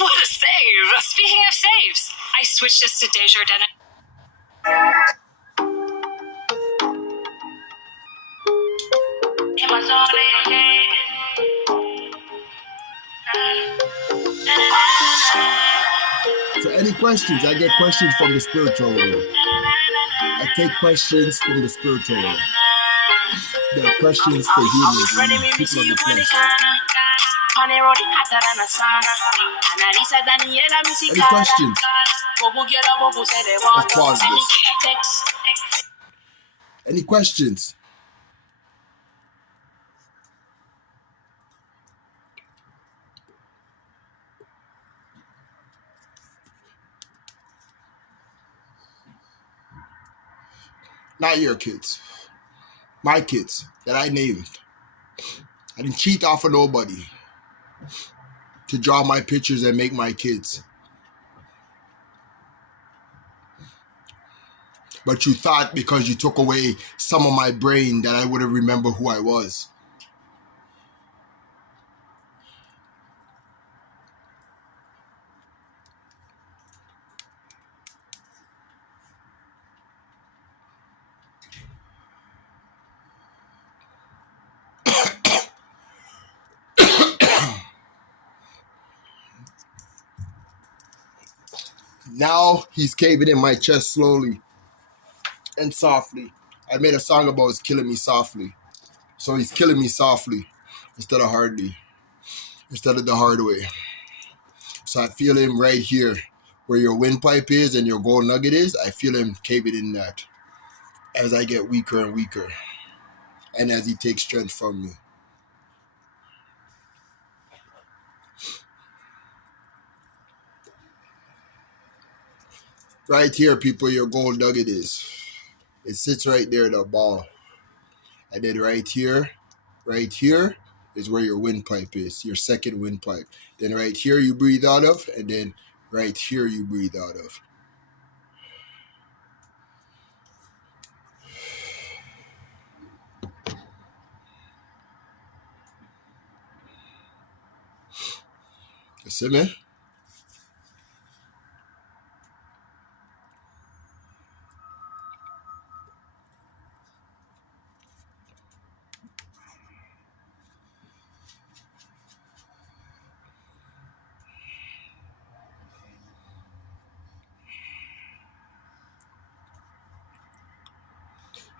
What a save! Speaking of saves, I switched this to Desjardins. So any questions? I get questions from the spiritual world. I take questions from the spiritual world. There are questions for humans and people of the flesh. Any questions? Let's pause this. Any questions? Not your kids. My kids that I named. I didn't cheat off of nobody to draw my pictures and make my kids. But you thought because you took away some of my brain that I would have remembered who I was. Now he's caving in my chest slowly and softly. I made a song about he's killing me softly. So he's killing me softly instead of hardly, instead of the hard way. So I feel him right here where your windpipe is and your gold nugget is. I feel him caving in that as I get weaker and weaker and as he takes strength from me. Right here, people, your gold nugget is. It sits right there, the ball. And then right here is where your windpipe is, your second windpipe. Then right here you breathe out of, and then right here you breathe out of. You see me?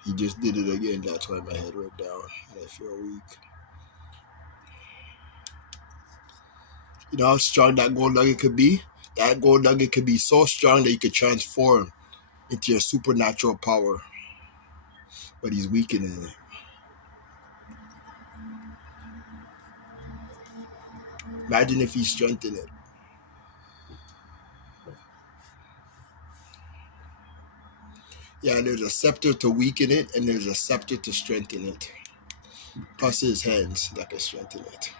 He just did it again. That's why my head went down and I feel weak. You know how strong that gold nugget could be? That gold nugget could be so strong that you could transform into your supernatural power. But he's weakening it. Imagine if he strengthened it. Yeah, there's a scepter to weaken it, and there's a scepter to strengthen it. Plus his hands that can strengthen it.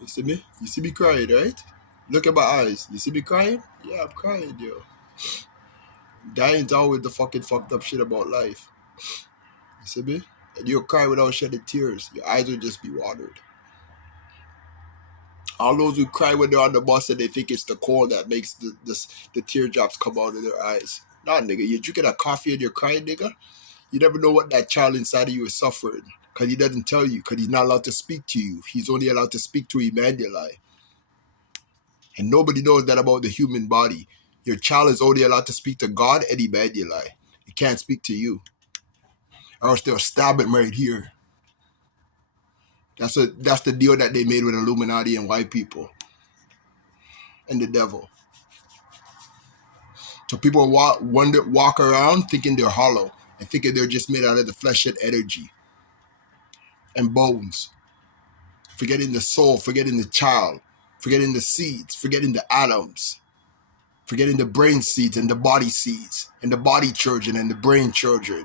You see me? You see me crying, right? Look at my eyes. You see me crying? Yeah, I'm crying, yo. Dying's always the fucking fucked up shit about life. You see me? And you'll cry without shedding tears. Your eyes will just be watered. All those who cry when they're on the bus and they think it's the cold that makes the teardrops come out of their eyes. Nah, nigga, you're drinking a coffee and you're crying, nigga. You never know what that child inside of you is suffering. Because he doesn't tell you. Because he's not allowed to speak to you. He's only allowed to speak to Emmanuel. And nobody knows that about the human body. Your child is only allowed to speak to God and Emmanuel. He can't speak to you. Or else they'll stab him right here. That's the deal that they made with Illuminati and white people. And the devil. So people walk around thinking they're hollow. And thinking they're just made out of the flesh and energy. And bones. Forgetting the soul. Forgetting the child. Forgetting the seeds. Forgetting the atoms. Forgetting the brain seeds and the body seeds. And the body children and the brain children.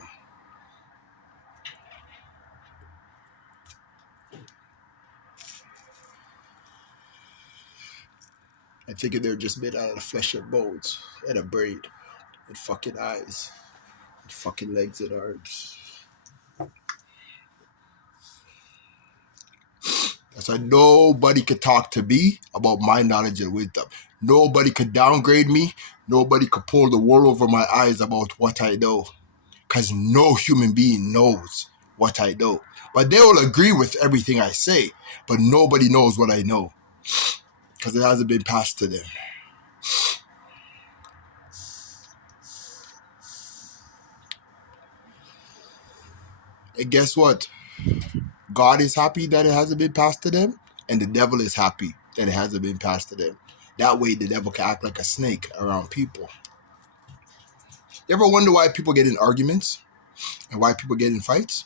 And thinking they're just made out of the flesh and bones. And a brain. And fucking eyes. And fucking legs and arms. So nobody could talk to me about my knowledge and wisdom. Nobody could downgrade me. Nobody could pull the wool over my eyes about what I know. Because no human being knows what I know. But they will agree with everything I say. But nobody knows what I know. Because it hasn't been passed to them. And guess what? God is happy that it hasn't been passed to them. And the devil is happy that it hasn't been passed to them. That way the devil can act like a snake around people. You ever wonder why people get in arguments? And why people get in fights?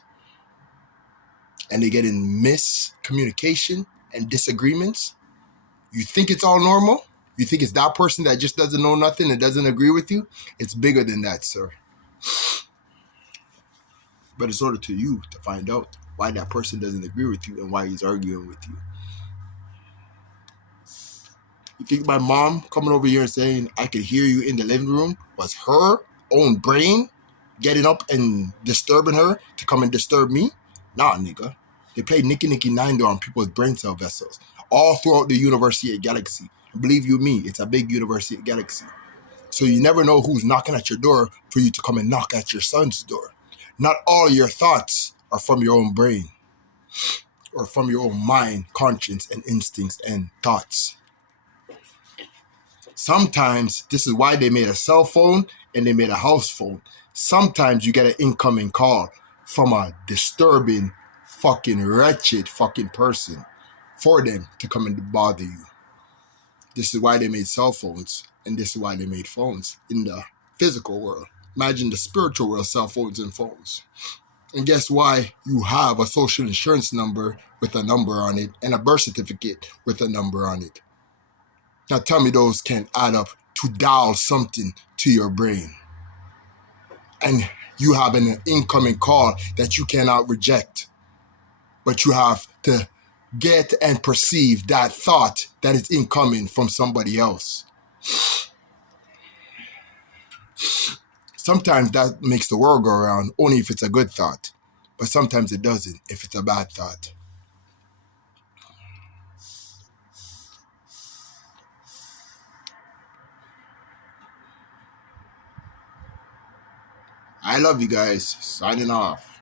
And they get in miscommunication and disagreements? You think it's all normal? You think it's that person that just doesn't know nothing and doesn't agree with you? It's bigger than that, sir. But it's order to you to find out why that person doesn't agree with you and why he's arguing with you. You think my mom coming over here and saying, I could hear you in the living room, was her own brain getting up and disturbing her to come and disturb me? Nah, nigga. They play Nicky Nicky Nine on people's brain cell vessels all throughout the University Galaxy. And believe you me, it's a big University Galaxy. So you never know who's knocking at your door for you to come and knock at your son's door. Not all your thoughts are from your own brain or from your own mind, conscience, and instincts and thoughts. Sometimes this is why they made a cell phone and they made a house phone. Sometimes you get an incoming call from a disturbing, fucking wretched fucking person for them to come and bother you. This is why they made cell phones, and this is why they made phones in the physical world. Imagine the spiritual world, cell phones and phones. And guess why you have a social insurance number with a number on it and a birth certificate with a number on it. Now tell me those can't add up to dial something to your brain. And you have an incoming call that you cannot reject. But you have to get and perceive that thought that is incoming from somebody else. Sometimes that makes the world go around only if it's a good thought. But sometimes it doesn't if it's a bad thought. I love you guys. Signing off.